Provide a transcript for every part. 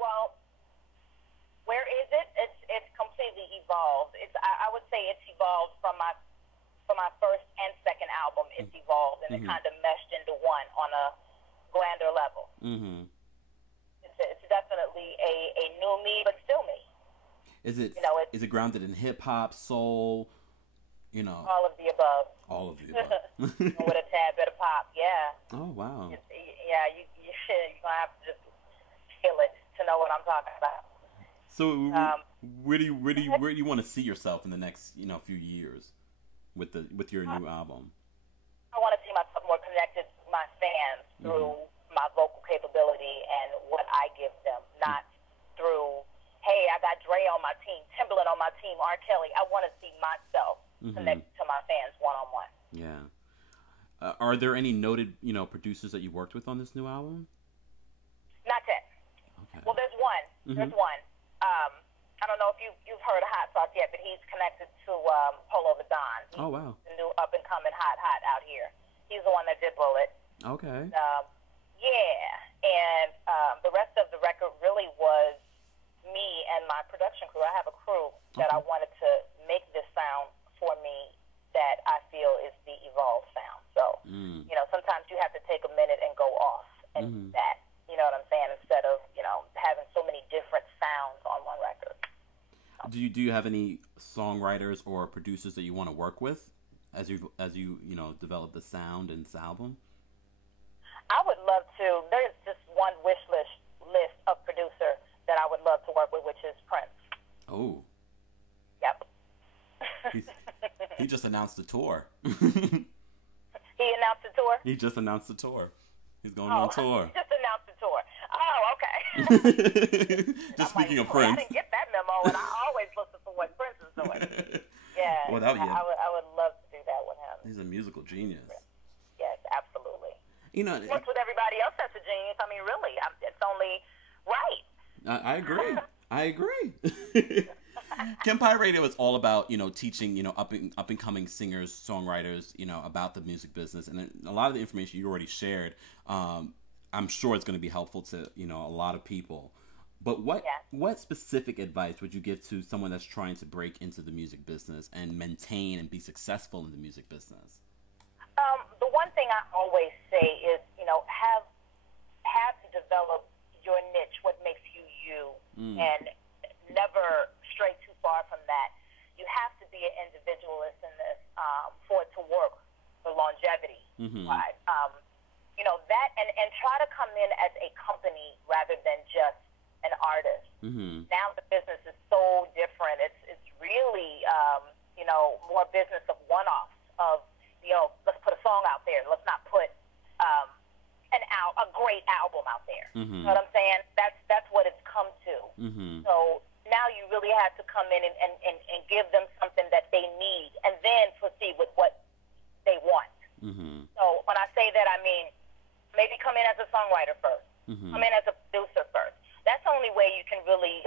Well, where is it? It's completely evolved. I would say it's evolved from my first and second album. It's evolved and it kind of meshed into one on a grander level. Mm-hmm. It's definitely a new me, but still me. Is it grounded in hip hop, soul? All of the above. All of the above. With a tad bit of pop, yeah. Oh wow. You're gonna have to just feel it to know what I'm talking about. So where do you want to see yourself in the next few years with your new album? I want to see myself more connected to my fans through my vocal capability and what I give them, not through, hey, I got Dre on my team, Timbaland on my team, R. Kelly. I want to see myself connect to my fans one-on-one. Yeah. Are there any noted, producers that you worked with on this new album? Not yet. Okay. Well, there's one. There's one. I don't know if you've heard of Hot Sauce yet, but he's connected to Polo the Don. He's Oh, wow. the new up-and-coming hot out here. He's the one that did Bullet. Okay. And the rest of the record really was me and my production crew. I have a crew that I wanted to make this sound for me that I feel is the evolved sound. So, sometimes you have to take a minute and go off and do that. You know what I'm saying? Instead of, having so many different sounds on one record. Do you have any songwriters or producers that you want to work with as you develop the sound in this album? I would love to. There's just one wish list of producer that I would love to work with, which is Prince. Oh. Yep. He just announced the tour. He announced the tour? He just announced the tour. He's going on tour. He just announced the tour. Oh, okay. Just speaking of Prince. I didn't get that memo, and I always listen for what Prince is doing. Yeah. Well, I would love to do that with him. He's a musical genius. Yes, absolutely. Works with everybody else that's a genius. I mean, really, it's only right. I agree. Kempire Radio is all about teaching up and coming singers, songwriters about the music business, and a lot of the information you already shared. I'm sure it's going to be helpful to a lot of people. But what specific advice would you give to someone that's trying to break into the music business and maintain and be successful in the music business? The one thing I always say is have to develop your niche, what makes you you, and never stray too far from that. You have to be an individualist in this for it to work for longevity. Right? That and try to come in as a company rather than just an artist. Now the business is so different. It's really more business of one-offs of let's put a song out there. Let's not put a great album out there. You know what I'm saying? That's what it's come to. So now you really have to come in and give them something that they need and then proceed with what they want. So when I say that, I mean maybe come in as a songwriter first. Come in as a producer first. That's the only way you can really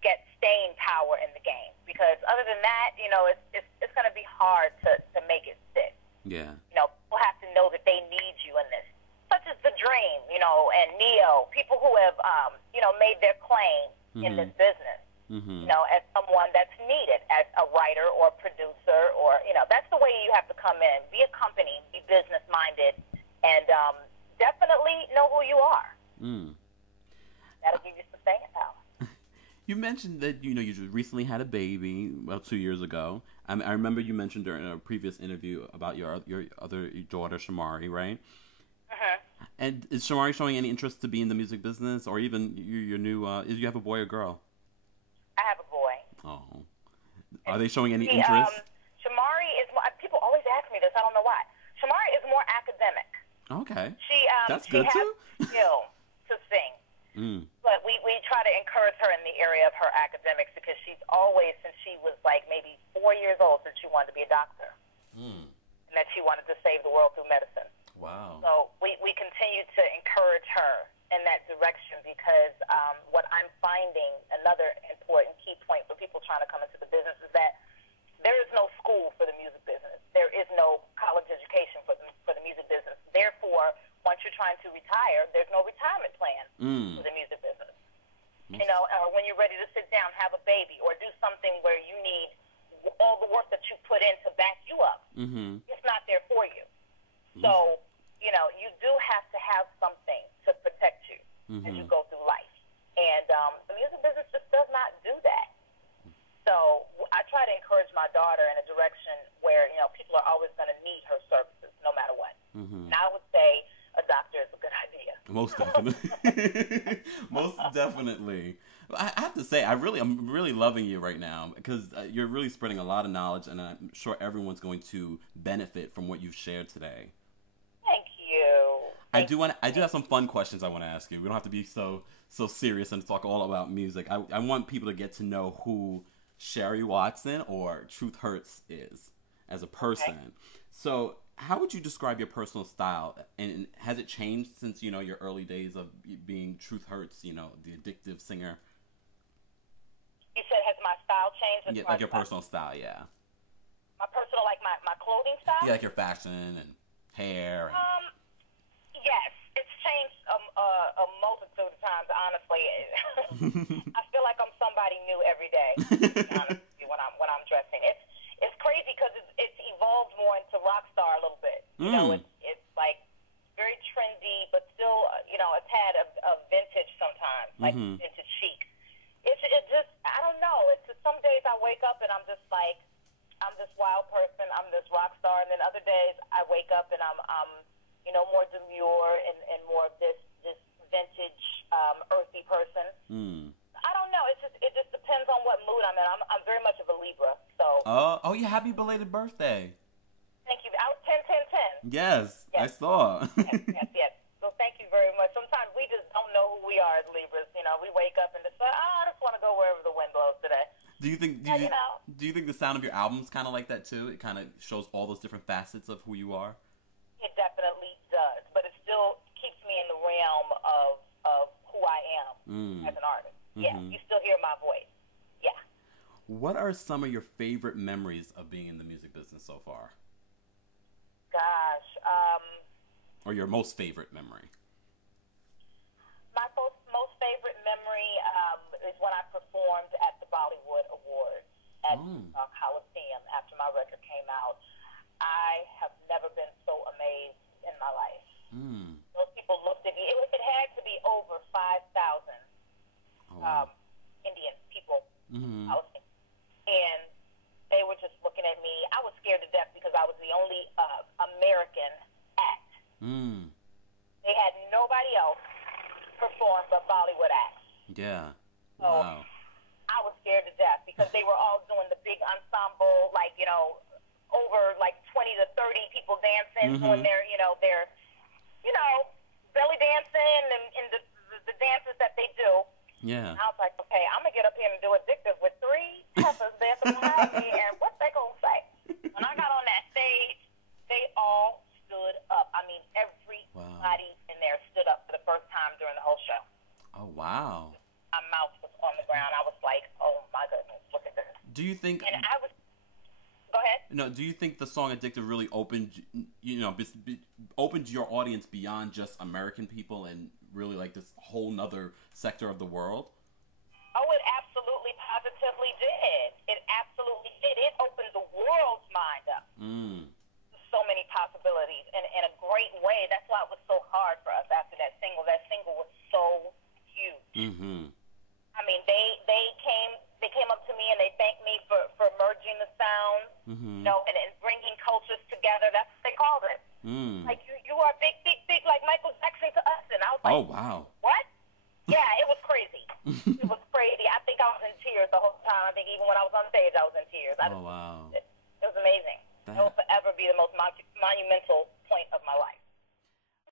get staying power in the game, because other than that, it's going to be hard to make it stick. Yeah. People have to know that they need you in this, such as The Dream, and Neo, people who have made their claim in this business. As someone that's needed as a writer or producer, or that's the way you have to come in. Be a company, be business minded, and definitely know who you are. That'll give you some staying power. You mentioned that you recently had a baby about 2 years ago. I remember you mentioned during a previous interview about your other daughter, Shamari, right? And is Shamari showing any interest to be in the music business, or even your new? You have a boy or girl? I have a boy. Oh, are they showing any interest? Shamari is. People always ask me this. I don't know why. Shamari is more academic. Okay. That's good too. Skill to sing. But we try to encourage her in the area of her academics, because she's always, since she was maybe 4 years old, since she wanted to be a doctor. And that she wanted to save the world through medicine. Wow. So we continue to encourage her in that direction, because what I'm finding, another important key point for people trying to come into the business, is that there is no school for the music business. There is no college education for the music business. Therefore, once you're trying to retire, there's no retirement plan for the music business. or when you're ready to sit down, have a baby, or do something where you need all the work that you put in to back you up. It's not there for you. So, you do have to have something to protect you as you go through life. And the music business just does not do that. So I try to encourage my daughter in a direction where, people are always going to need her services no matter what. And I would say a doctor is a good idea. Most definitely. Most definitely. I have to say, I'm really loving you right now because you're really spreading a lot of knowledge, and I'm sure everyone's going to benefit from what you've shared today. Thank you. I do have some fun questions I want to ask you. We don't have to be so serious and talk all about music. I want people to get to know who Sherry Watson or Truth Hurts is as a person. Okay. So how would you describe your personal style? And has it changed since, your early days of being Truth Hurts, the addictive singer? You said, has my style changed? Yeah, like your personal style, yeah. My personal, like my clothing style? Yeah, like your fashion and hair. Yes, it's changed a multitude of times, honestly. I feel like I'm somebody new every day, honestly, when I'm dressing. It's crazy because it's evolved more into rock star a little bit. It's like very trendy, but still, a tad of vintage sometimes, like vintage chic. It's just, I don't know. It's just some days I wake up and I'm just like, I'm this wild person, I'm this rock star, and then other days I wake up and I'm more demure and more of this vintage, earthy person. I don't know. It just depends on what mood I'm in. I'm very much of a Libra, so. Oh yeah! Happy belated birthday. Thank you. I was 10-10-10. Yes, I saw. yes. So thank you very much. Sometimes we just don't know who we are as Libras. We wake up and just say, I just want to go wherever the wind blows today. Do you think the sound of your album is kind of like that too? It kind of shows all those different facets of who you are? It definitely does, but it still keeps me in the realm of who I am as an artist. Yeah, you still hear my voice. Yeah. What are some of your favorite memories of being in the music business so far? Gosh. Or your most favorite memory? My most favorite memory is when I performed at the Bollywood Awards at Coliseum after my record came out. I have never been so amazed in my life. Those people looked at me. It had to be over 5,000 Indian people. And they were just looking at me. I was scared to death because I was the only American act. They had nobody else perform but Bollywood acts. Yeah. So wow. I was scared to death because they were all doing the big ensemble, over 20 to 30 people dancing, doing their belly dancing and the dances that they do. Yeah. And I was like, okay, I'm going to get up here and do Addictive with 3 peppers dancing behind me, and what's they going to say? When I got on that stage, they all stood up. I mean, everybody in there stood up for the first time during the whole show. Oh, wow. My mouth was on the ground. I was like, oh, my goodness, look at this. Do you think... And I was... Go ahead. No, do you think the song Addictive really opened your audience beyond just American people and really like this whole nother sector of the world? Oh, it absolutely positively did. It absolutely did. It opened the world's mind up. So many possibilities in a great way. That's why it was so hard for us after that single. That single was so huge. I mean, they came up to me and they thanked me for merging the sounds, and bringing cultures together. That's what they called it. Like, you are big, like Michael Jackson to us. And I was like, oh, wow. What? Yeah, it was crazy. It was crazy. I think I was in tears the whole time. I think even when I was on stage, I was in tears. Wow. It was amazing. It will forever be the most monumental point of my life.